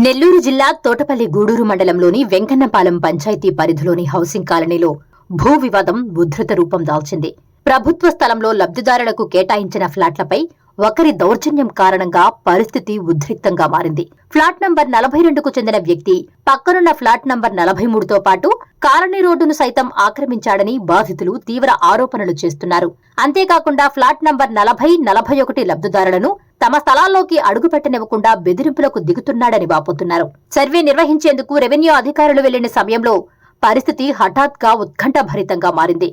నెల్లూరు జిల్లా తోటపల్లి గూడూరు మండలంలోని వెంకన్నపాలెం పంచాయతీ పరిధిలోని హౌసింగ్ కాలనీలో భూ వివాదం ఉధృత రూపం దాల్చింది. ప్రభుత్వ స్థలంలో లబ్ధిదారులకు కేటాయించిన ఫ్లాట్లపై ఒకరి దౌర్జన్యం కారణంగా పరిస్థితి ఉద్రిక్తంగా మారింది. ఫ్లాట్ నంబర్ 42కు చెందిన వ్యక్తి పక్కనున్న ఫ్లాట్ నంబర్ 43తో పాటు కాలనీ రోడ్డును సైతం ఆక్రమించాడని బాధితులు తీవ్ర ఆరోపణలు చేస్తున్నారు. అంతేకాకుండా ఫ్లాట్ నంబర్ 40, 41 లబ్ధిదారులను తమ స్థలాల్లోకి అడుగుపెట్టనివ్వకుండా బెదిరింపులకు దిగుతున్నాడని వాపోతున్నారు. సర్వే నిర్వహించేందుకు రెవెన్యూ అధికారులు వెళ్లిన సమయంలో పరిస్థితి హఠాత్గా ఉత్కంఠభరితంగా మారింది.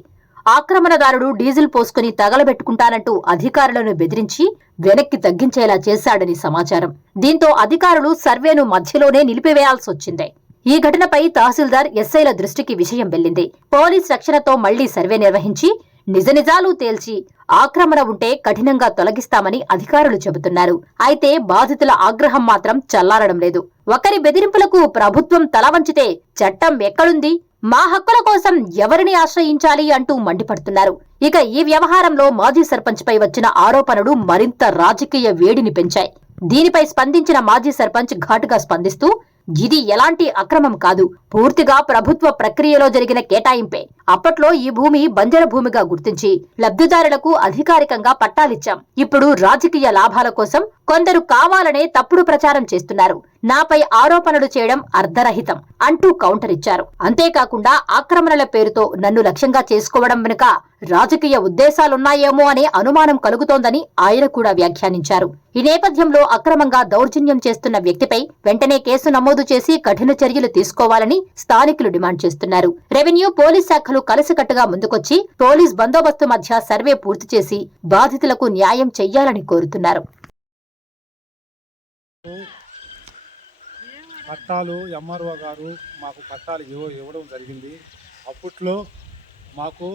ఆక్రమణదారుడు డీజిల్ పోసుకుని తగలబెట్టుకుంటానంటూ అధికారులను బెదిరించి వెనక్కి తగ్గించేలా చేశాడని సమాచారం. దీంతో అధికారులు సర్వేను మధ్యలోనే నిలిపివేయాల్సొచ్చింది. ఈ ఘటనపై తహసీల్దార్, ఎస్ఐల దృష్టికి విషయం వెళ్లింది. పోలీస్ రక్షణతో మళ్లీ సర్వే నిర్వహించి నిజనిజాలు తేల్చి ఆక్రమణ ఉంటే కఠినంగా తొలగిస్తామని అధికారులు చెబుతున్నారు. అయితే బాధితుల ఆగ్రహం మాత్రం చల్లారడం లేదు. ఒకరి బెదిరింపులకు ప్రభుత్వం తల వంచితే చట్టం ఎక్కడుంది? మా హక్కుల కోసం ఎవరిని ఆశ్రయించాలి అంటూ మండిపడుతున్నారు. ఇక ఈ వ్యవహారంలో మాజీ సర్పంచ్ పై వచ్చిన ఆరోపణలు మరింత రాజకీయ వేడిని పెంచాయి. దీనిపై స్పందించిన మాజీ సర్పంచ్ ఘాటుగా స్పందిస్తూ, ఇది ఎలాంటి అక్రమం కాదు, పూర్తిగా ప్రభుత్వ ప్రక్రియలో జరిగిన కేటాయింపే. అప్పట్లో ఈ భూమి బంజరు భూమిగా గుర్తించి లబ్ధిదారులకు అధికారికంగా పట్టాలిచ్చాం. ఇప్పుడు రాజకీయ లాభాల కోసం కొందరు కావాలనే తప్పుడు ప్రచారం చేస్తున్నారు. నాపై ఆరోపణలు చేయడం అర్ధరహితం అంటూ కౌంటర్ ఇచ్చారు. అంతేకాకుండా ఆక్రమణల పేరుతో నన్ను లక్ష్యంగా చేసుకోవడం వెనుక రాజకీయ ఉద్దేశాలున్నాయేమో అనే అనుమానం కలుగుతోందని ఆయన కూడా వ్యాఖ్యానించారు. ఈ నేపథ్యంలో అక్రమంగా దౌర్జన్యం చేస్తున్న వ్యక్తిపై వెంటనే కేసు నమోదు చేసి కఠిన చర్యలు తీసుకోవాలని స్థానికులు డిమాండ్ చేస్తున్నారు. రెవెన్యూ, పోలీస్ శాఖలు కలిసికట్టుగా ముందుకొచ్చి పోలీస్ బందోబస్తు మధ్య సర్వే పూర్తి చేసి బాధితులకు న్యాయం చెయ్యాలని కోరుతున్నారు. పట్టాలు ఎంఆర్ఓ గారు మాకు పట్టాలు ఇవ్వడం జరిగింది. అప్పట్లో మాకు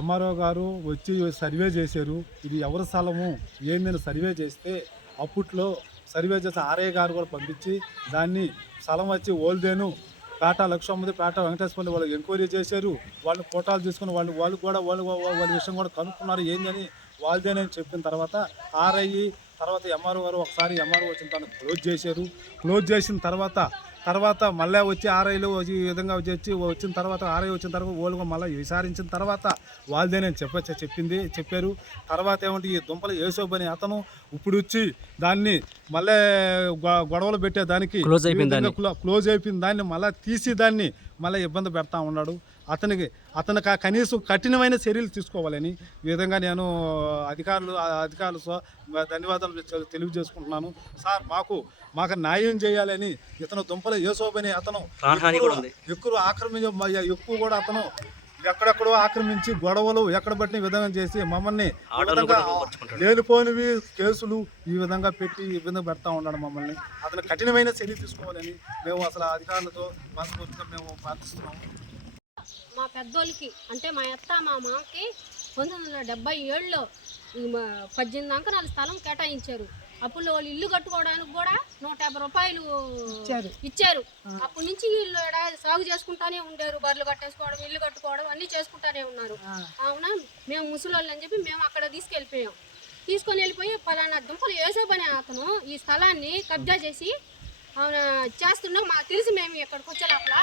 ఎంఆర్ఓ గారు వచ్చి సర్వే చేశారు. ఇది ఎవరి స్థలము ఏందని సర్వే చేస్తే అప్పట్లో సర్వే చేసి ఆర్ఐ గారు కూడా పంపించి దాన్ని స్థలం వచ్చి ఓల్దేను పేట లక్ష్మమ్మది, పేట వెంకటేశ్వరి వాళ్ళు ఎంక్వైరీ చేశారు. వాళ్ళు ఫోటోలు తీసుకుని వాళ్ళ విషయం కూడా కనుక్కున్నారు. ఏందని వాళ్ళదేనని చెప్పిన తర్వాత ఆర్ఐ తర్వాత ఎంఆర్ఓ గారు ఒకసారి ఎంఆర్ఓ వచ్చిన తను క్లోజ్ చేశారు. క్లోజ్ చేసిన తర్వాత మళ్ళీ వచ్చి ఆర్ఐలు ఈ విధంగా వచ్చిన తర్వాత ఆర్ఐ వచ్చిన తర్వాత వాళ్ళు మళ్ళీ విచారించిన తర్వాత వాళ్ళదేనని చెప్పారు. తర్వాత ఏమంటే ఈ దుంపలు యేసోబని అతను ఇప్పుడు వచ్చి దాన్ని మళ్ళీ గొడవలు పెట్టే దానికి క్లోజ్ అయిపోయింది. దాన్ని మళ్ళీ తీసి దాన్ని మళ్ళీ ఇబ్బంది పెడతా ఉన్నాడు. అతనికి కనీసం కఠినమైన చర్యలు తీసుకోవాలని ఈ విధంగా నేను అధికారులు ధన్యవాదాలు తెలియజేసుకుంటున్నాను. సార్ మాకు న్యాయం చేయాలని ఇతను దుంపల యేసోబని అతను ఎక్కువ కూడా అతను ఎక్కడెక్కడో ఆక్రమించి గొడవలు ఎక్కడ పట్టిన విధంగా చేసి మమ్మల్ని లేనిపోనివి కేసులు ఈ విధంగా పెట్టి ఇబ్బంది పెడతా ఉన్నాడు మమ్మల్ని. అతను కఠినమైన చర్య తీసుకోవాలని మేము అసలు అధికారులతో మనస్ఫూర్తిగా మేము ప్రార్థిస్తున్నాము. మా పెద్దోళ్ళకి అంటే మా అత్త మా మామకి 1977లో 18 అంకణాల స్థలం కేటాయించారు. అప్పుడు వాళ్ళు ఇల్లు కట్టుకోవడానికి కూడా 150 రూపాయలు ఇచ్చారు. అప్పటి నుంచి వీళ్ళు సాగు చేసుకుంటానే ఉండారు. బర్రెలు కట్టేసుకోవడం, ఇల్లు కట్టుకోవడం అన్నీ చేసుకుంటానే ఉన్నారు. అవునా, మేము ముసలోళ్ళు అని చెప్పి మేము అక్కడ తీసుకొని వెళ్ళిపోయి పలానా దుంపలు యేసోబని అతను ఈ స్థలాన్ని కబ్జా చేసి చేస్తున్నాం. మాకు తెలిసి మేము ఇక్కడికి వచ్చే లోపల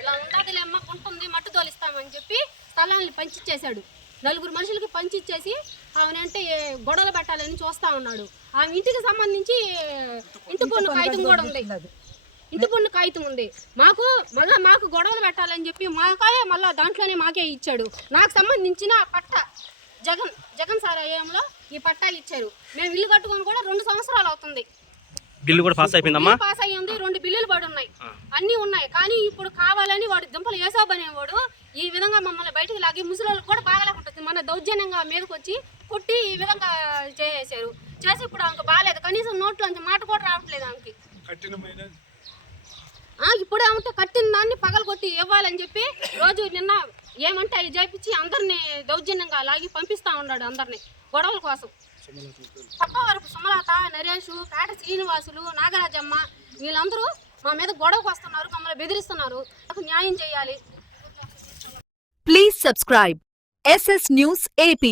ఇలా ఉండదులేమ్మ ఉంటుంది మట్టు తోలిస్తామని చెప్పి స్థలాన్ని పంచిచ్చేశాడు. 4 మనుషులకి పంచిచ్చేసి అవునంటే గొడవలు పెట్టాలని చూస్తూ ఉన్నాడు. ఆ ఇంటికి సంబంధించి ఇంటి పన్ను కాగితం కూడా ఉంది. ఇంటి పన్ను కాగితం ఉంది. మాకు గొడవలు పెట్టాలని చెప్పి మళ్ళీ దాంట్లోనే మాకే ఇచ్చాడు. నాకు సంబంధించిన పట్ట జగన్ సార్ అయ్యంలో ఈ పట్టా ఇచ్చారు. మేము ఇల్లు కట్టుకొని కూడా 2 సంవత్సరాలు అవుతుంది. బిల్లు కూడా పాస్ అయిపోయిందమ్మా. పాస్ అయ్యింది. 2 బిల్లులు పడి ఉన్నాయి, అన్నీ ఉన్నాయి. కానీ ఇప్పుడు కావాలని వాడు దుంపలు యేసోబనేవాడు ఈ విధంగా మమ్మల్ని బయటకు లాగి ముసలోళ్ళకి కూడా బాగాలేకుంటుంది. మన దౌర్జన్యంగా మీదకి వచ్చి కొట్టి ఈ విధంగా చేసి ఇప్పుడు ఆమెకు బాగాలేదు. కనీసం నోట్లోంచి మాట కూడా రావట్లేదు ఆమెకి. ఇప్పుడు ఆమెతో కట్టిన దాన్ని పగలగొట్టి ఇవ్వాలని చెప్పి రోజు నిన్న ఏమంటే అవి చేపించి అందరినీ దౌర్జన్యంగా లాగి పంపిస్తూ ఉన్నాడు. అందరినీ గొడవల కోసం. పక్కవరపు సుమలత, నరేషు, పేట శ్రీనివాసులు, నాగరాజమ్మ వీళ్ళందరూ మా మీద గొడవకు వస్తున్నారు, మమ్మల్ని బెదిరిస్తున్నారు. నాకు న్యాయం చేయాలి. Please subscribe SS News AP.